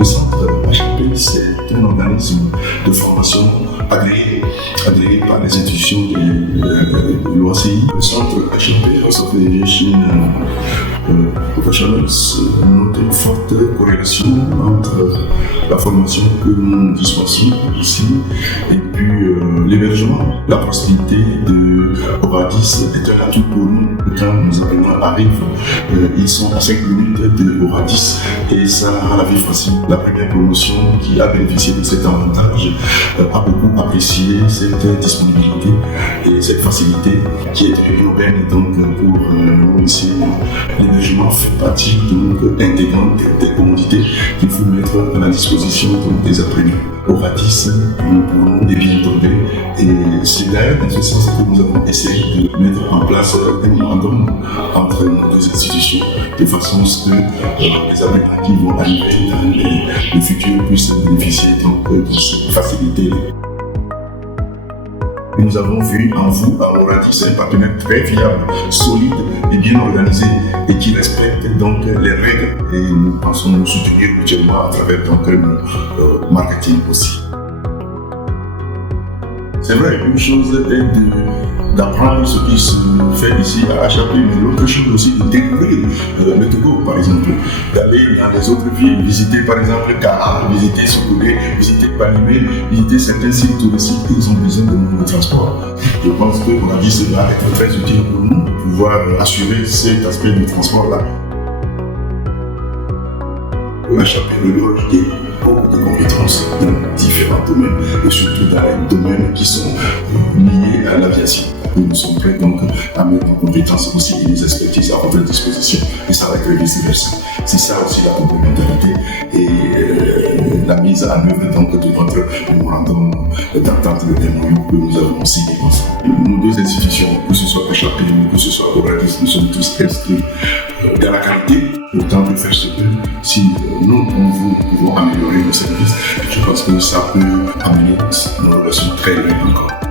Le centre HAP, c'est un organisme de formation agréé par les institutions de l'OACI. Le centre HAP, House of Education Professionals, note une forte corrélation entre la formation que nous dispensons ici et puis l'hébergement. La proximité de Oradis est un atout pour nous. Quand nos apprenants arrivent, ils sont à 5 minutes de Oradis et ça rend la vie facile. La première promotion qui a bénéficié de cet avantage a beaucoup apprécié cette disponibilité et cette facilité qui est une aubaine donc pour nous ici. L'hébergement fait partie donc intégrante des commodités qu'il faut mettre à la disposition donc, des apprenants. Oradis, nous pourrons bien tomber et c'est d'ailleurs dans ce sens que nous avons essayé de mettre en place un memorandum entre nos deux institutions de façon à ce que les apprenants qui vont arriver dans le futur puissent bénéficier donc, de cette facilité. Nous avons vu en vous, à Oradis, un partenaire très fiable, solide et bien organisé et qui respecte donc les règles et nous pensons nous soutenir mutuellement à travers donc le marketing aussi. C'est vrai, une chose est d'apprendre ce qui se fait ici à HAP, mais l'autre chose aussi de découvrir le Togo par exemple, d'aller dans les autres villes, visiter par exemple Kara, visiter Sokoudé, visiter Panimé, visiter certains sites touristiques qui ont besoin de modes de transport. Je pense que Oradis va être très utile pour nous, pour pouvoir assurer cet aspect du transport-là. HAP regorge beaucoup de compétences dans différents domaines et surtout dans les domaines qui sont liés à l'aviation. Nous sommes prêts donc à mettre nos compétences aussi et nos expertises à votre disposition et ça va être vice-versa. C'est ça aussi la complémentarité et la mise en œuvre donc de notre mémorandum d'entente de MOU que nous avons signé ensemble. Nos deux institutions, que ce soit HAP ou que ce soit Oradis, nous sommes tous inscrits dans la qualité. Autant de faire ce que si nous, vous pouvons améliorer nos services, je pense que ça peut amener nos relations très loin encore.